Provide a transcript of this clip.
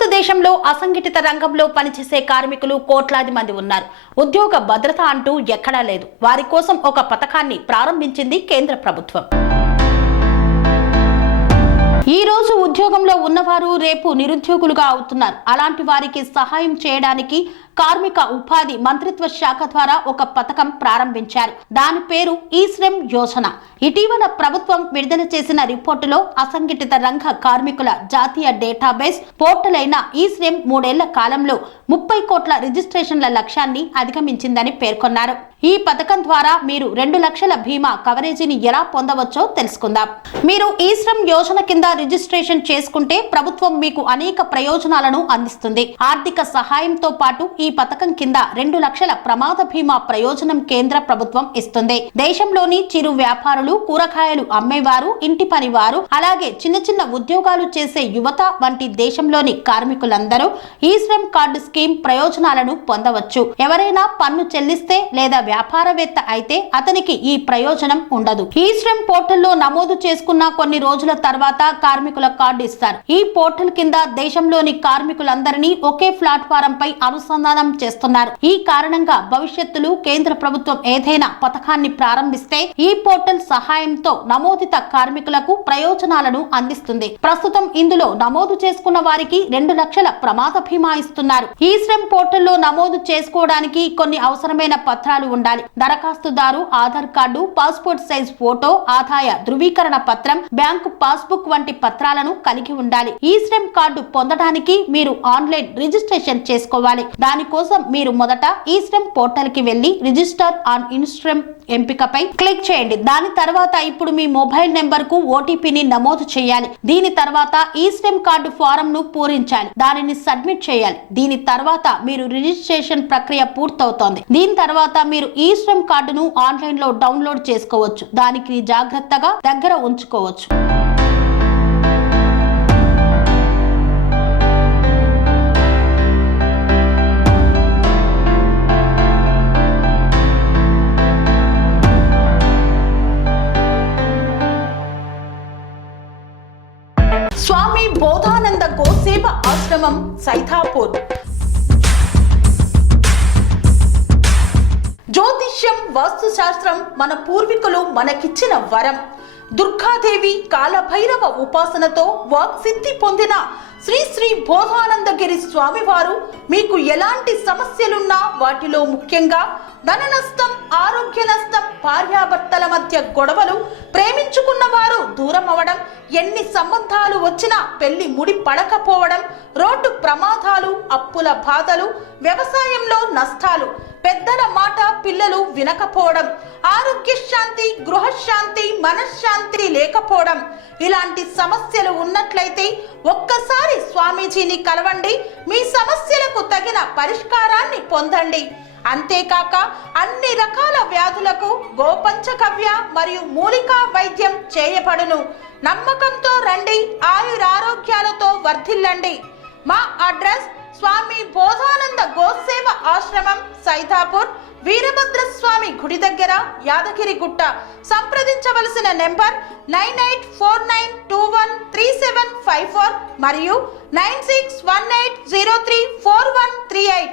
భారతదేశంలో అసంఘటిత రంగంలో పనిచేసే కార్మికులు కోట్లాది మంది ఉన్నారు. ఉద్యోగ భద్రత అంటూ ఎక్కడా లేదు. వారి కోసం ఒక పథకాన్ని ప్రారంభించింది కేంద్ర ప్రభుత్వం. ఈ రోజు ఉద్యోగంలో ఉన్నవారు రేపు నిరుద్యోగులుగా అవుతున్నారు. అలాంటి వారికి సహాయం చేయడానికి కార్మిక ఉపాధి మంత్రిత్వ శాఖ ద్వారా ఒక పథకం ప్రారంభించారు. దాని పేరు ఈ శ్రమ్ యోజన. ఇటీవల ప్రభుత్వం విడుదల చేసిన రిపోర్టులో అసంఘటిత రంగ కార్మికుల జాతీయ డేటాబేస్ పోర్టల్ అయిన ఈ శ్రమ్ 3 ఏళ్ల కాలంలో 30 కోట్ల రిజిస్ట్రేషన్ల లక్ష్యాన్ని అధిగమించిందని పేర్కొన్నారు. ఈ పథకం ద్వారా మీరు 2 లక్షల బీమా కవరేజీని ఎలా పొందవచ్చో తెలుసుకుందాం. మీరు ఈ శ్రమ్ యోజన కింద రిజిస్ట్రేషన్ చేసుకుంటే ప్రభుత్వం మీకు అనేక ప్రయోజనాలను అందిస్తుంది. ఆర్థిక సహాయంతో పాటు ఈ పథకం కింద 2 లక్షల ప్రమాద బీమా ప్రయోజనం కేంద్ర ప్రభుత్వం ఇస్తుంది. దేశంలోని చిరు వ్యాపారులు, కూరగాయలు అమ్మేవారు, ఇంటి పని వారు, అలాగే చిన్న చిన్న ఉద్యోగాలు చేసే యువత వంటి దేశంలోని కార్మికులందరూ ఈ శ్రమ్ కార్డు స్కీమ్ ప్రయోజనాలను పొందవచ్చు. ఎవరైనా పన్ను చెల్లిస్తే లేదా వ్యాపారవేత్త అయితే అతనికి ఈ ప్రయోజనం ఉండదు. ఈ శ్రమ్ పోర్టల్లో నమోదు చేసుకున్న కొన్ని రోజుల తర్వాత కార్మికుల కార్డు ఇస్తారు. ఈ పోర్టల్ కింద దేశంలోని కార్మికులందరినీ ఒకే ప్లాట్ఫారం పై అనుసంధానం చేస్తున్నారు. ఈ కారణంగా భవిష్యత్తులో కేంద్ర ప్రభుత్వం ఏదైనా పథకాన్ని ప్రారంభిస్తే ఈ పోర్టల్ సహాయంతో నమోదిత కార్మికులకు ప్రయోజనాలను అందిస్తుంది. ప్రస్తుతం ఇందులో నమోదు చేసుకున్న వారికి 2 లక్షల ప్రమాద బీమా ఇస్తున్నారు. ఈ శ్రమ్ పోర్టల్లో నమోదు చేసుకోవడానికి కొన్ని అవసరమైన పత్రాలు ఉండాలి. దరఖాస్తుదారు Aadhaar card, passport size photo, ఆదాయ ధృవీకరణ పత్రం, బ్యాంకు పాస్బుక్ వంటి పత్రాలను కలిగి ఉండాలి. ఈ శ్రమ్ కార్డు పొందడానికి మీరు ఆన్లైన్ రిజిస్ట్రేషన్ చేసుకోవాలి. దానికోసం మీరు మొదట ఈ శ్రమ్ పోర్టల్ కి వెళ్లి రిజిస్టర్ ఆన్ ఇన్స్ట్రమ్ ఎంపికపై క్లిక్ చేయండి. దాని తర్వాత ఇప్పుడు మీ మొబైల్ నెంబర్ కు ఓటీపీని నమోదు చేయాలి. దీని తర్వాత ఈ శ్రమ్ కార్డు ఫారం ను పూరించాలి. దానిని సబ్మిట్ చేయాలి. దీని తర్వాత మీరు రిజిస్ట్రేషన్ ప్రక్రియ పూర్తవుతోంది. దీని తర్వాత మీరు ఈ శ్రమ్ కార్డును ఆన్లైన్ లో డౌన్లోడ్ చేసుకోవచ్చు. దానికి జాగ్రత్తగా దగ్గర ఉంచుకోవచ్చు. స్వామి బోధానంద గోసేవ ఆశ్రమం, సైథాపూర్. జ్యోతిష్యం, వాస్తుశాస్త్రం మన పూర్వీకులు మనకిచ్చిన వరం. దుర్గాదేవి, కాలభైరవ ఉపాసనతో వాక్సిద్ధి పొందిన శ్రీ శ్రీ బోధానందగిరి స్వామివారు మీకు ఎలాంటి సమస్యలున్నా, వాటిలో ముఖ్యంగా ధన నష్టం, ఆరోగ్య నష్టం, భార్యాభర్తల మధ్య గొడవలు, ప్రేమించుకున్న వారు దూరం అవడం, ఎన్ని సంబంధాలు వచ్చినా పెళ్లి ముడి పడకపోవడం, రోడ్డు ప్రమాదాలు, అప్పుల బాధలు, వ్యవసాయంలో నష్టాలు, పెద్దల మాట పిల్లలు వినకపోవడం, ఆరోగ్య శాంతి, గృహశాంతి, మనశ్శాంతి లేకపోవడం, ఇలాంటి సమస్యలు ఉన్నట్లయితే ఒక్కసారి స్వామీజీని కలవండి. మీ సమస్యలకు తగిన పరిష్కారాన్ని పొందండి. అంతేకాక అన్ని రకాల వ్యాధులకు గోపంచగవ్య మరియు మూలికా వైద్యం చేయబడును. నమ్మకంతో రండి, ఆయురారోగ్యాలతో వర్ధిల్లండి. మా అడ్రస్ స్వామి బోధానంద గోసేవ ఆశ్రమం, సైథాపూర్, వీరభద్రస్వామి గుడి దగ్గర, యాదగిరిగుట్ట. సంప్రదించవలసిన నెంబర్ 9849213754 మరియు 9618034138.